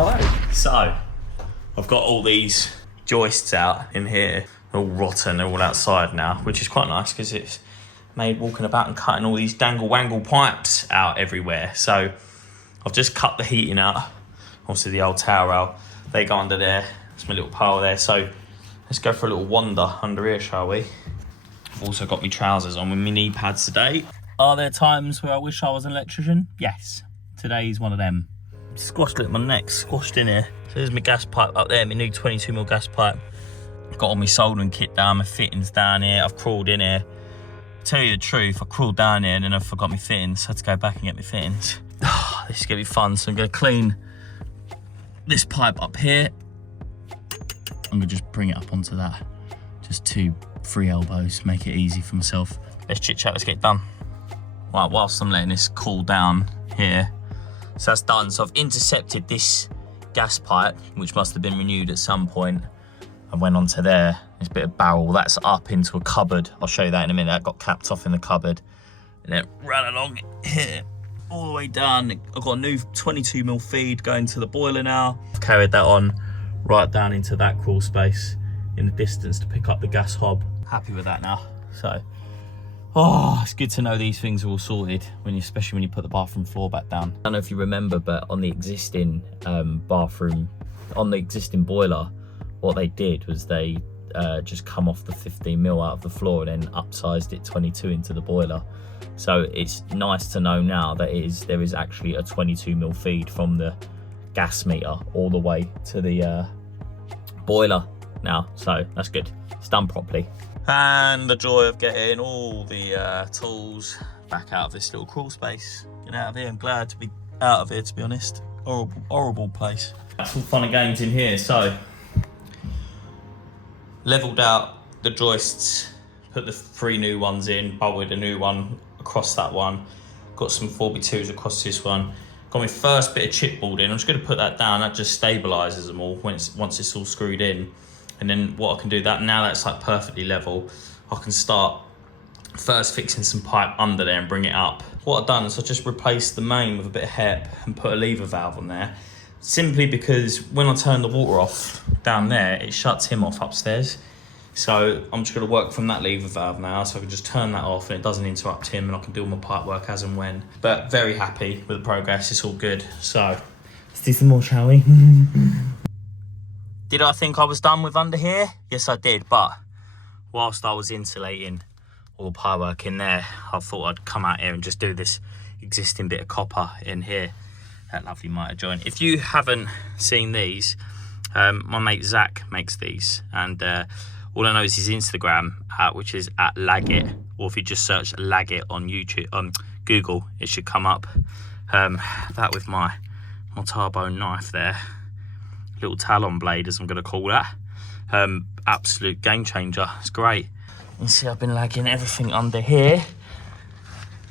Hello. So, I've got all these joists out in here. They're all rotten, they're all outside now, which is quite nice because it's made walking about and cutting all these dangle-wangle pipes out everywhere. So, I've just cut the heating out. Obviously the old tower rail, they go under there. That's my little pile there. So, let's go for a little wander under here, shall we? I've also got my trousers on with my knee pads today. Are there times where I wish I was an electrician? Yes. Today's one of them. Squashed at my neck, squashed in here. So there's my gas pipe up there, my new 22mm gas pipe. Got all my soldering kit down, my fittings down here. I've crawled in here. Tell you the truth, I crawled down here and then I forgot my fittings. So I had to go back and get my fittings. This is gonna be fun. So I'm gonna clean this pipe up here. I'm gonna just bring it up onto that. Just 2 free elbows, make it easy for myself. Let's chit chat, let's get it done. Right, whilst I'm letting this cool down here, so that's done. So I've intercepted this gas pipe, which must have been renewed at some point, and went onto there. This bit of barrel, that's up into a cupboard. I'll show you that in a minute. That got capped off in the cupboard. And then ran along here, all the way down. I've got a new 22mm feed going to the boiler now. I've carried that on right down into that crawl space in the distance to pick up the gas hob. Happy with that now. So, oh, it's good to know these things are all sorted, especially when you put the bathroom floor back down. I don't know if you remember, but on the existing bathroom, on the existing boiler, what they did was they just come off the 15mm out of the floor and then upsized it 22 into the boiler. So it's nice to know now that there is actually a 22mm feed from the gas meter all the way to the boiler now. So that's good. It's done properly. And the joy of getting all the tools back out of this little crawl space. Get out of here. I'm glad to be out of here, to be honest. Horrible, horrible place. That's all fun and games in here. So, levelled out the joists, put the 3 new ones in, bolted a new one across that one. Got some 4x2s across this one. Got my first bit of chipboard in. I'm just going to put that down. That just stabilises them all once it's all screwed in. And then what I can do, now that's like perfectly level, I can start first fixing some pipe under there and bring it up. What I've done is I just replaced the main with a bit of HEP and put a lever valve on there, simply because when I turn the water off down there, it shuts him off upstairs. So I'm just gonna work from that lever valve now, so I can just turn that off and it doesn't interrupt him and I can do all my pipe work as and when. But very happy with the progress, it's all good. So let's do some more, shall we? Did I think I was done with under here? Yes, I did, but whilst I was insulating all the pipework in there, I thought I'd come out here and just do this existing bit of copper in here. That lovely mitre joint. If you haven't seen these, my mate Zach makes these, and all I know is his Instagram, which is @Lagit, or if you just search Lagit on YouTube, Google, it should come up. That with my Tarbone knife there. Little talon blade, as I'm going to call that. Absolute game changer. It's great. You see I've been lagging everything under here.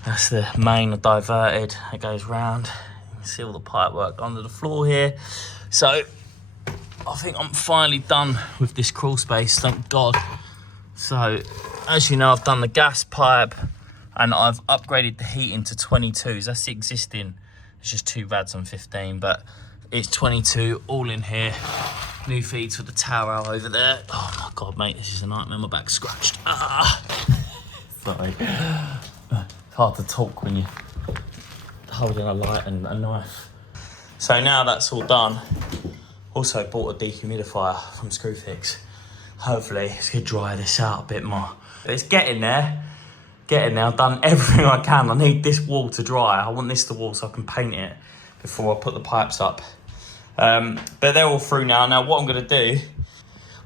That's the main diverted. It goes round. You can see all the pipe work under the floor here. So I think I'm finally done with this crawl space, thank God. So as you know, I've done the gas pipe and I've upgraded the heating to 22s. That's the existing. It's just 2 rads on 15, but it's 22 all in here. New feeds for the tower over there. Oh my God, mate, this is a nightmare. My back's scratched. Sorry. It's hard to talk when you're holding a light and a knife. So now that's all done. Also bought a dehumidifier from Screwfix. Hopefully it's gonna dry this out a bit more. But it's getting there. I've done everything I can. I need this wall to dry. I want this to wall so I can paint it before I put the pipes up. But they're all through now. Now what I'm gonna do,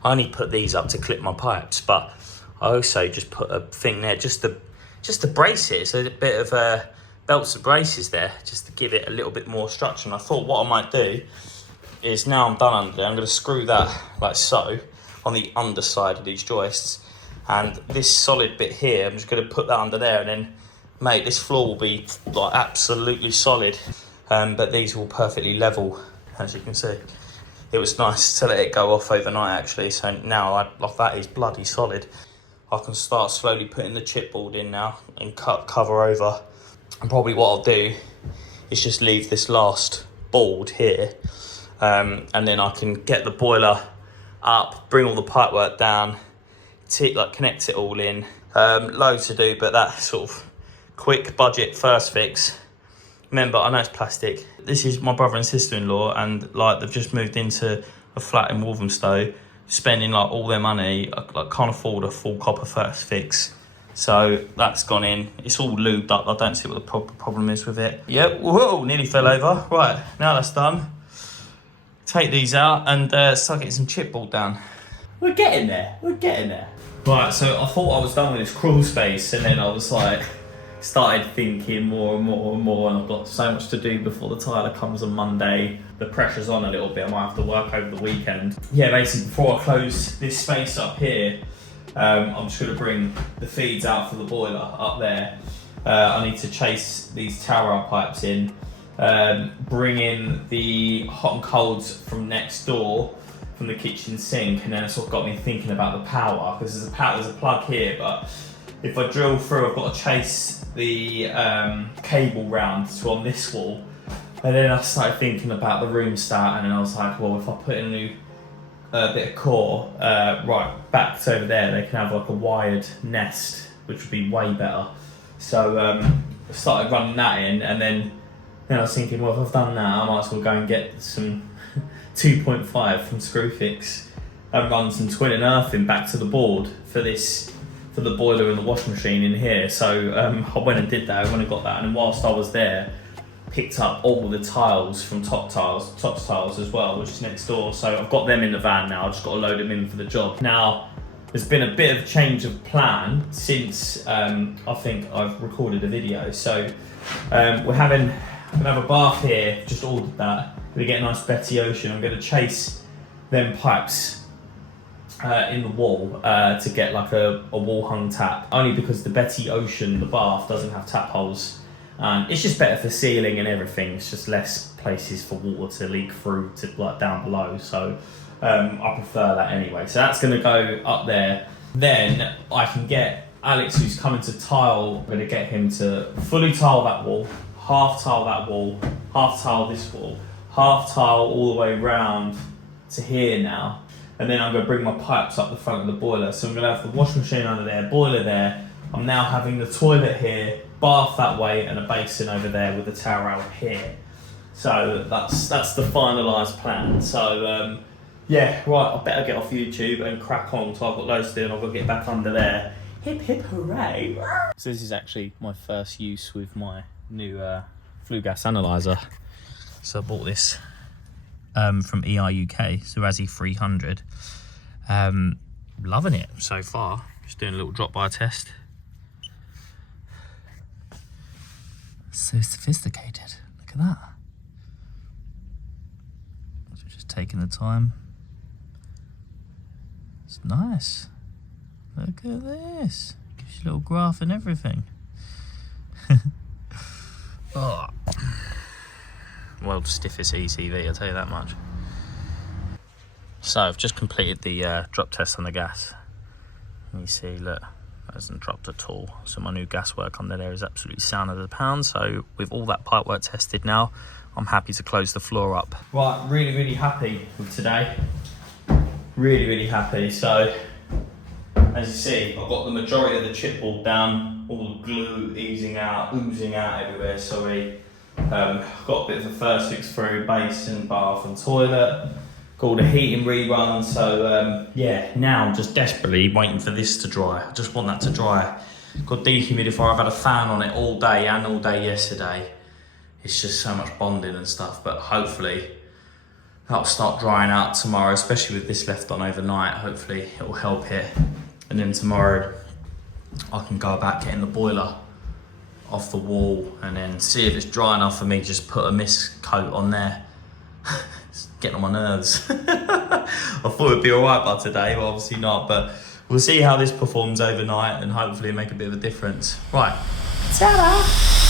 I only put these up to clip my pipes, but I also just put a thing there just to brace it. So a bit of belts and braces there, just to give it a little bit more structure. And I thought what I might do is, now I'm done under there, I'm gonna screw that like so on the underside of these joists. And this solid bit here, I'm just gonna put that under there, and then, mate, this floor will be like absolutely solid. But these will perfectly level, as you can see. It was nice to let it go off overnight actually, so now that is bloody solid. I can start slowly putting the chipboard in now and cover over. And probably what I'll do is just leave this last board here and then I can get the boiler up, bring all the pipework down, like connect it all in. Loads to do, but that sort of quick budget first fix. Remember, I know it's plastic. This is my brother and sister-in-law, and like they've just moved into a flat in Walthamstow, spending like all their money. I can't afford a full copper first fix, so that's gone in. It's all lubed up. I don't see what the problem is with it. Yep, whoa, nearly fell over. Right, now that's done. Take these out and start getting some chipboard down. We're getting there. We're getting there. Right, so I thought I was done with this crawl space, and then I was like, started thinking more and more and more, and I've got so much to do before the tiler comes on Monday. The pressure's on a little bit. I might have to work over the weekend. Yeah, basically before I close this space up here, I'm just going to bring the feeds out for the boiler up there. I need to chase these tower pipes in, bring in the hot and colds from next door, from the kitchen sink, and then it's sort of got me thinking about the power, because there's a plug here, but if I drill through, I've got to chase the cable round to on this wall. And then I started thinking about the room start, and then I was like, well, if I put in a new bit of core right back to over there, they can have like a wired nest, which would be way better. So I started running that in, and then I was thinking, well, if I've done that, I might as well go and get some 2.5 from Screwfix and run some twin and earthing back to the board for the boiler and the washing machine in here. So I went and did that. I went and got that, and then whilst I was there, picked up all the tiles from Tops Tiles as well, which is next door. So I've got them in the van now. I've just got to load them in for the job. Now, there's been a bit of a change of plan since I think I've recorded a video. So I'm gonna have a bath here. Just ordered that. Gonna get a nice Betty Ocean. I'm gonna chase them pipes in the wall to get like a wall hung tap, only because the Betty Ocean, the bath, doesn't have tap holes. It's just better for sealing and everything. It's just less places for water to leak through to like down below. So I prefer that anyway. So that's gonna go up there. Then I can get Alex, who's coming to tile, I'm gonna get him to fully tile that wall, half tile that wall, half tile this wall, half tile all the way round to here now. And then I'm going to bring my pipes up the front of the boiler. So I'm going to have the washing machine under there, boiler there. I'm now having the toilet here, bath that way, and a basin over there with the towel out here. So that's the finalised plan. So yeah, right, I better get off YouTube and crack on. So I've got loads to do, and I've got to get back under there. Hip hip hooray! So this is actually my first use with my new flue gas analyzer. So I bought this from EI UK, so Razzie 300. Loving it so far. Just doing a little drop by test. So sophisticated. Look at that. So just taking the time. It's nice. Look at this. Gives you a little graph and everything. Oh. World's stiffest ECV, I'll tell you that much. So I've just completed the drop test on the gas. And you see, look, that hasn't dropped at all. So my new gas work under there is absolutely sound as a pound. So with all that pipe work tested now, I'm happy to close the floor up. Right, really happy with today. Really happy. So as you see, I've got the majority of the chipboard down, all the glue oozing out everywhere, sorry. Got a bit of a first fix through, basin, bath and toilet. Got all the heating rerun, so yeah, now I'm just desperately waiting for this to dry. I just want that to dry. Got dehumidifier, I've had a fan on it all day and all day yesterday. It's just so much bonding and stuff, but hopefully that'll start drying out tomorrow, especially with this left on overnight. Hopefully it'll help it. And then tomorrow I can go about getting the boiler off the wall and then see if it's dry enough for me to just put a mist coat on there. It's getting on my nerves. I thought it'd be alright by today, but obviously not. But we'll see how this performs overnight and hopefully make a bit of a difference. Right, ta-da!